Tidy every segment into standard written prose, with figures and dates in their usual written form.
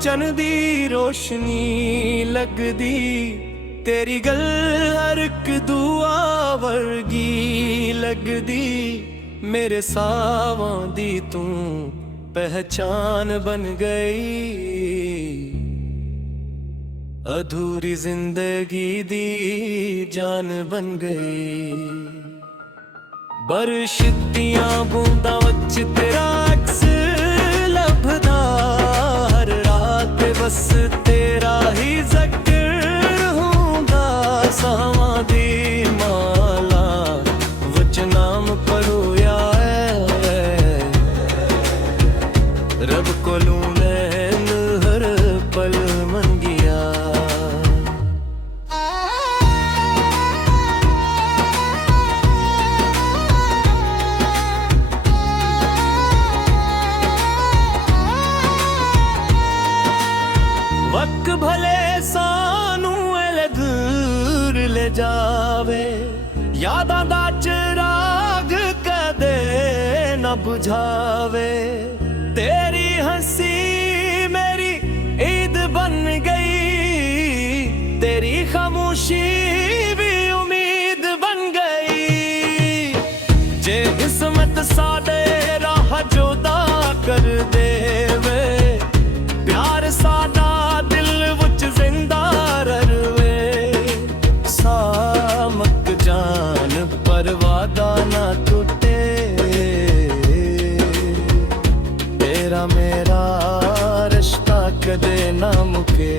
चन दी रोशनी लगदी, तेरी गल हर एक दुआ वर्गी लगदी। मेरे सावां दी तू पहचान बन गई, अधूरी जिंदगी दी जान बन गई। बारिश दियां बूंदां विच तेरा अक्स लभदा, हर रात बस तेरा ही ज़िक्र हुंदा। सावां दी माला विच नाम परोया है, रब कोलों नैन हर पल मंगिया। वक्त भले सानू एले दूर ले जावे, यादां दा चिराग कदे न बुझावे। तेरी हंसी मेरी ईद बन गई, तेरी खामोशी भी उम्मीद बन गई। जे किस्मत साडे राह जुदा कर देवे, प्यार साडा दिल विच जिंदा रहे। सामक जान पर वादा ना टूटे, तेरा मेरा रिश्ता कदे ना मुके।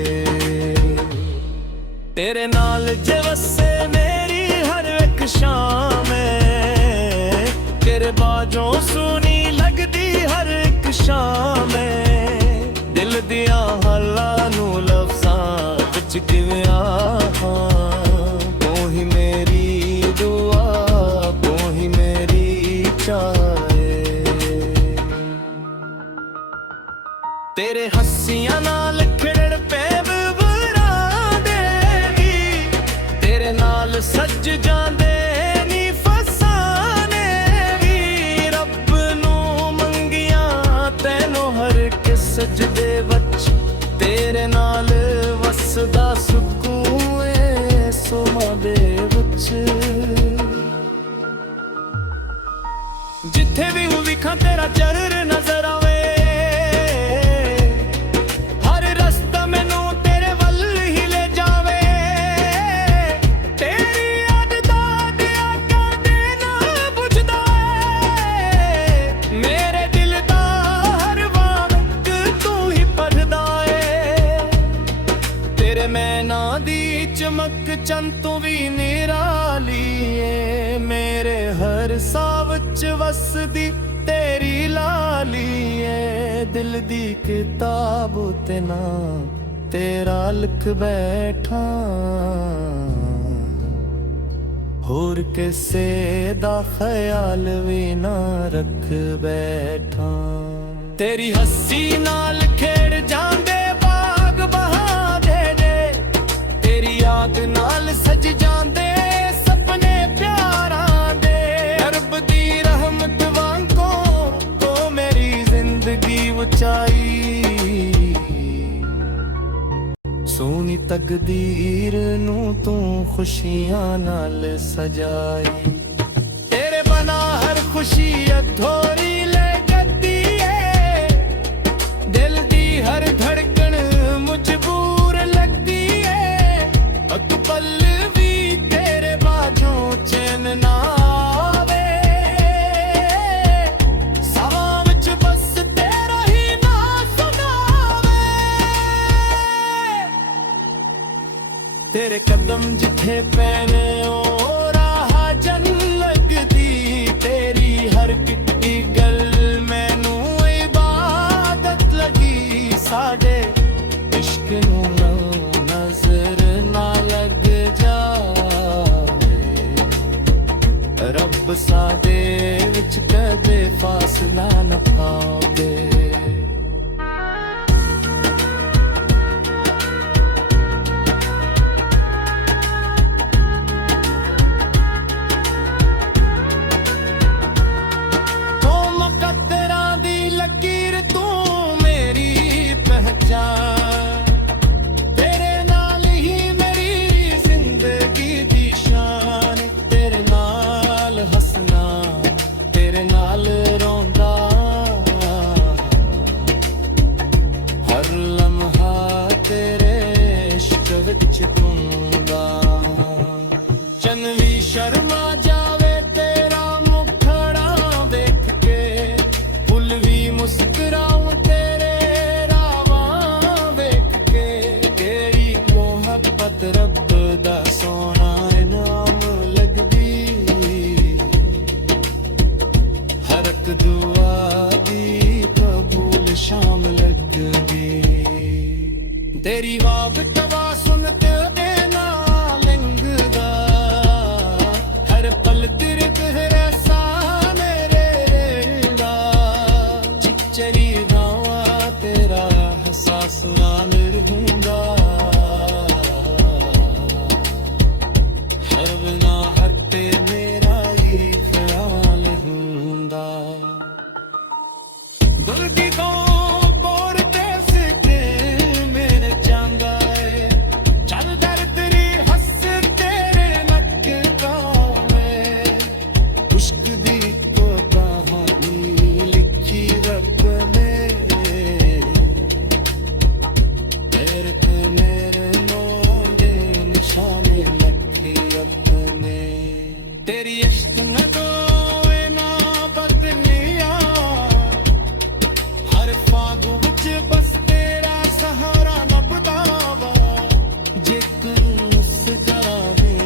तेरे नाल जे वसे मेरी हर एक शाम, तेरे बाजों सुनी लगदी हर एक शाम। दिल दिया हालां नू लफ्ज़ां विच किवें आखां, तू ही मेरी दुआ, तू ही मेरी चाहे। तेरे हस्सियां नाल खिड़ड़ पे विवरां देवी, तेरे नाल सज जांदे नी फसाने वी। रब नू मंगियां तैनू हर एक सजदे वच, तेरे नाल वसदा सुकून ऐ सोमा दे वच। जिथे भी हूँ विखां तेरा चरर नजर आवे, हर रस्ता मैनू तेरे वल ही ले जावे। तेरी याद दा दिया कदे ना बुझदा है, मेरे दिल दा हर वक्त तू ही पढ़दा है। तेरे मैना दी चमक चंतों भी निराली है, मेरे हर साह विच वसदी तेरी लाली है। दिल दी किताब ते ना तेरा लिख बैठा, होर किसे दा ख्याल भी ना रख बैठा। तेरी हस्सी नाल खेड़ जांदे बाग बहादे दे, तेरी याद नाल सज जांदे सपने प्यारां दे। रब दी रहमत वांगों तो मेरी जिंदगी उचाई, सोनी तकदीर नू तू खुशियां नाल सजाई। तेरे बना हर खुशी अधूरी ले गद्दी है, दिल दी हर धड़कन मजबूर लगदी है। अग पल भी तेरे बाजों चैन ना आवे, सवां विच बस तेरा ही ना सुनावे। तेरे कदम जिथे पैने ओ राह जन लगदी, तेरी हर किट्टी गल मैनू इबादत लगी। साडे इश्क नू नजर ना लग जाए, रब साडे विच कदे फासला न पावे। जा ਚੰਨ ਵੀ ਸ਼ਰਮਾ ਜਾਵੇ ਤੇਰਾ ਮੁਖੜਾ ਵੇਖ ਕੇ, ਫੁੱਲ ਵੀ ਮੁਸਕਰਾਉਂ ਤੇਰੇ ਰਾਵਾਂ ਵੇਖ ਕੇ। ਤੇਰੀ ਮੁਹੱਬਤ ਰੱਬ ਦਾ ਸੋਹਣਾ ਇਨਾਮ ਲੱਗਦੀ, ਹਰ ਇੱਕ ਦੁਆ ਦੀ ਕਬੂਲ ਸ਼ਾਮ ਲੱਗਦੀ। ਤੇਰੀ ਵਾਗ ਤਵਾ ਸੁਨ ਤੇ ਨਾ ਲੰਘਦਾ, ਹਰ ਪਲ ਤੇਰੇ ਤੇਰੇ ਸਾਹ ਮੇਰੇ ਰਹਿੰਦਾ। ਚਿਚਰੀ ਨਾਵਾ ਤੇਰਾ ਹਸਾਸ ਨਾਲ ਰਹੂੰਗਾ, ਹਰ ਬਿਨਾ ਹਰ ਤੇ ਮੇਰਾ ਹੀ ਖਿਆਲ ਹੁੰਦਾ। ਦਿਲ ਦੀ ਤੋਂ तेरी इश्क न कोई ना पतलिया, हर फागु विच बस तेरा सहारा लभदा वा। जेकर मुस्करावे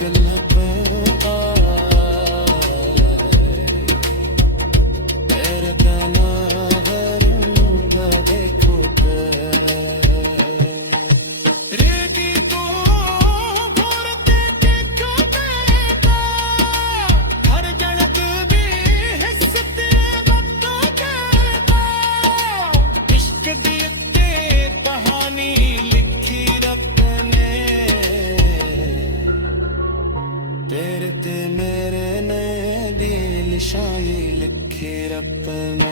गल पैंदा, तेरे बिना हरदा देखो रेगी तो तेरे ते मेरे ने दिल शाये लिखे रब ने।